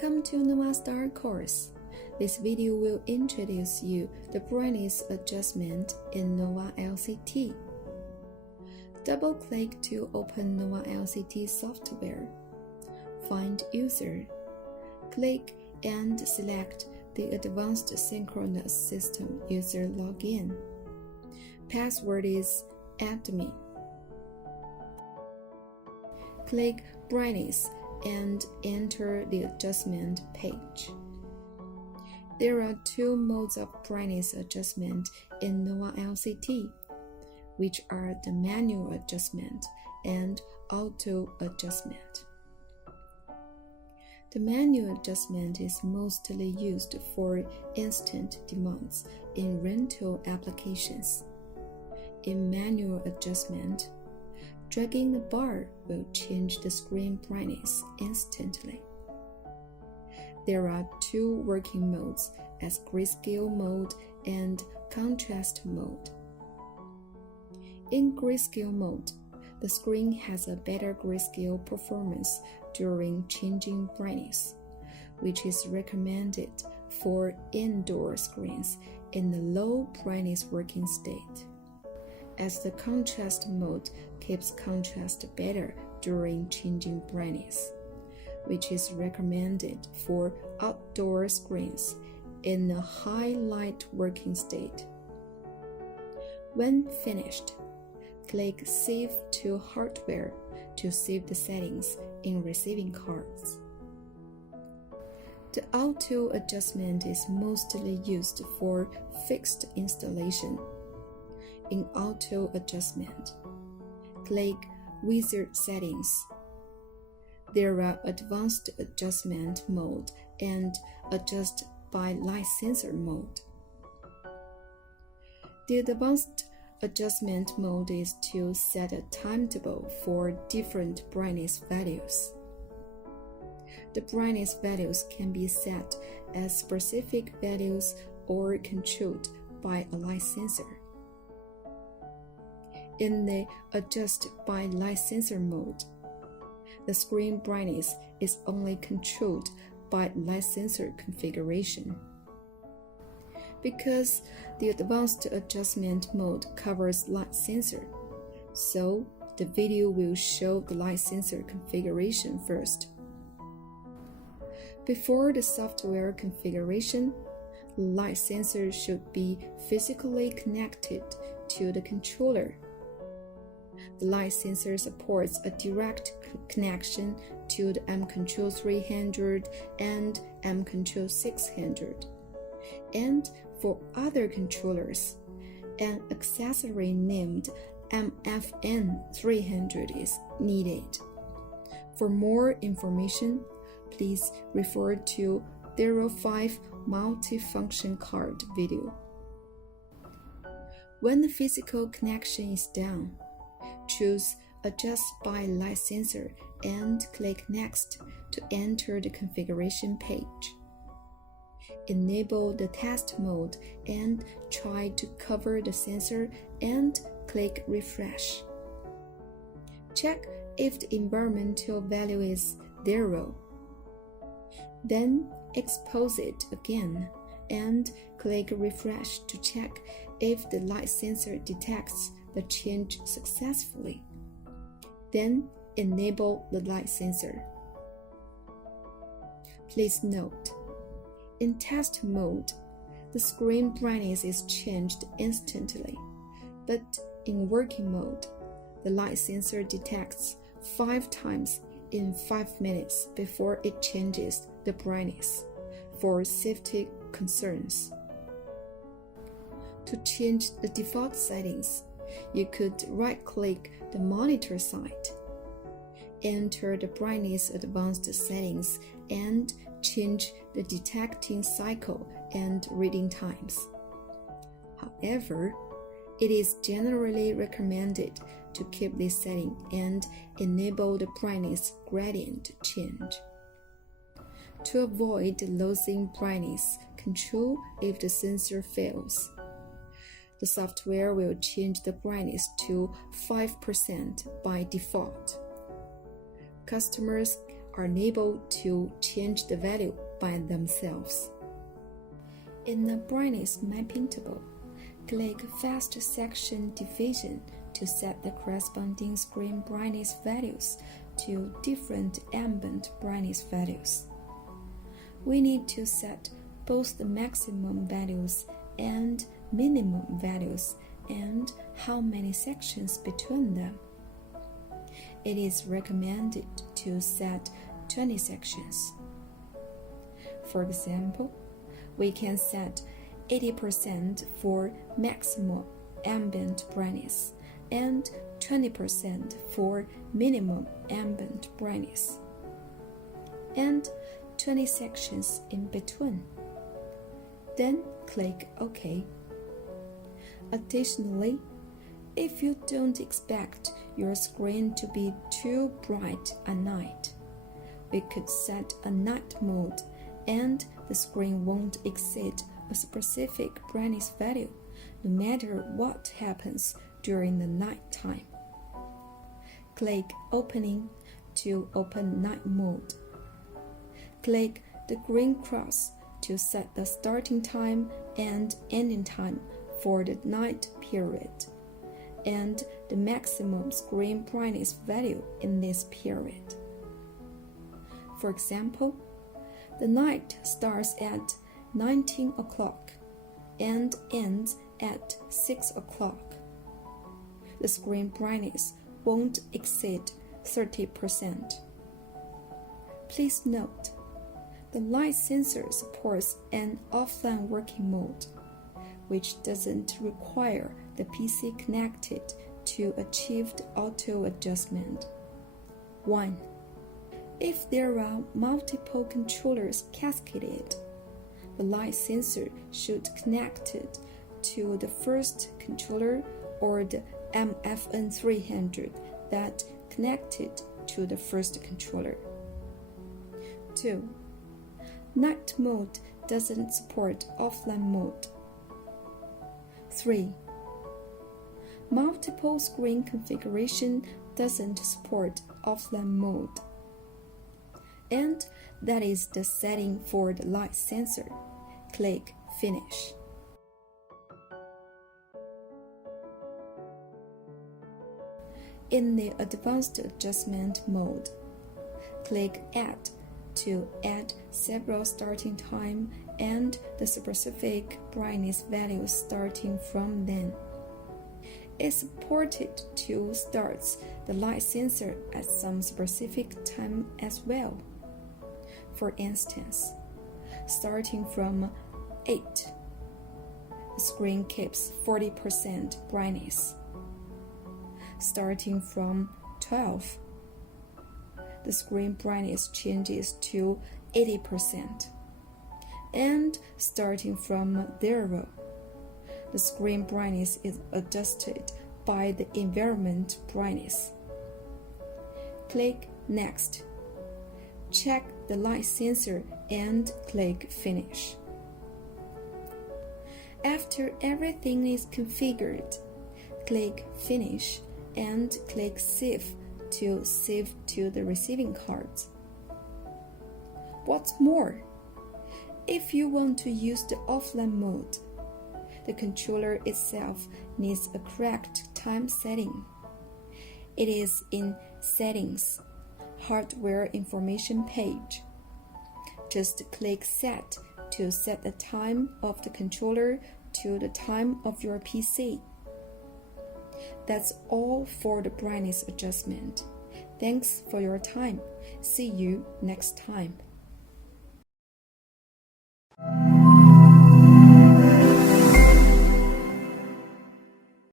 Welcome to NovaStar course. This video will introduce you the brightness adjustment in Nova LCT. Double-click to open Nova LCT software. Find User. Click and select the Advanced Synchronous System User Login. Password is admin. Click Brightness and enter the adjustment page. There are two modes of brightness adjustment in Nova LCT, which are the manual adjustment and auto adjustment. The manual adjustment is mostly used for instant demands in rental applications. In manual adjustment, dragging the bar will change the screen brightness instantly. There are two working modes as Grayscale Mode and Contrast Mode. In Grayscale Mode, the screen has a better grayscale performance during changing brightness, which is recommended for indoor screens in the low brightness working state, as the Contrast Mode keeps contrast better during changing brightness, which is recommended for outdoor screens in a high light working state. When finished, click Save to Hardware to save the settings in receiving cards. The auto adjustment is mostly used for fixed installation. In auto adjustment, click Wizard Settings. There are Advanced Adjustment Mode and Adjust by Light Sensor Mode. The Advanced Adjustment Mode is to set a timetable for different brightness values. The brightness values can be set as specific values or controlled by a light sensor. In the Adjust by Light Sensor mode, the screen brightness is only controlled by light sensor configuration. Because the Advanced Adjustment mode covers light sensor, so the video will show the light sensor configuration first. Before the software configuration, the light sensor should be physically connected to the controller. The light sensor supports a direct connection to the M-Control 300 and M-Control 600. And for other controllers, an accessory named MFN 300 is needed. For more information, please refer to 05 multifunction card video. When the physical connection is done, choose Adjust by Light Sensor and click Next to enter the configuration page. Enable the test mode and try to cover the sensor and click Refresh. Check if the environmental value is 0. Then expose it again and click Refresh to check if the light sensor detects the change successfully. Then enable the light sensor. Please note, in test mode, the screen brightness is changed instantly, but in working mode, the light sensor detects 5 times in 5 minutes before it changes the brightness for safety concerns. To change the default settings, you could right-click the monitor side, enter the brightness advanced settings, and change the detecting cycle and reading times. However, it is generally recommended to keep this setting and enable the brightness gradient change. To avoid losing brightness control if the sensor fails, the software will change the brightness to 5% by default. Customers are unable to change the value by themselves. In the brightness mapping table, click Fast Section Division to set the corresponding screen brightness values to different ambient brightness values. We need to set both the maximum values and minimum values and how many sections between them. It is recommended to set 20 sections. For example, we can set 80% for maximum ambient brightness and 20% for minimum ambient brightness, and 20 sections in between. Then click OK. Additionally, if you don't expect your screen to be too bright at night, we could set a night mode and the screen won't exceed a specific brightness value no matter what happens during the night time. Click Opening to open night mode. Click the green cross to set the starting time and ending time for the night period and the maximum screen brightness value in this period. For example, the night starts at 19 o'clock and ends at 6 o'clock. The screen brightness won't exceed 30%. Please note, the light sensor supports an offline working mode, which doesn't require the PC connected to achieve the auto adjustment. 1. If there are multiple controllers cascaded, the light sensor should connect it to the first controller or the MFN300 that connected to the first controller. 2. Night mode doesn't support offline mode. 3. Multiple screen configuration doesn't support offline mode. And that is the setting for the light sensor. Click Finish. In the Advanced Adjustment mode, click Add to add several starting time and the specific brightness values starting from then. It's supported to start the light sensor at some specific time as well. For instance, starting from 8, the screen keeps 40% brightness. Starting from 12, the screen brightness changes to 80%. And starting from 0, the screen brightness is adjusted by the environment brightness. Click Next. Check the light sensor and click Finish. After everything is configured, click Finish and click Save to save to the receiving cards. What's more, if you want to use the offline mode, the controller itself needs a correct time setting. It is in Settings, Hardware Information page. Just click Set to set the time of the controller to the time of your PC. That's all for the brightness adjustment. Thanks for your time. See you next time.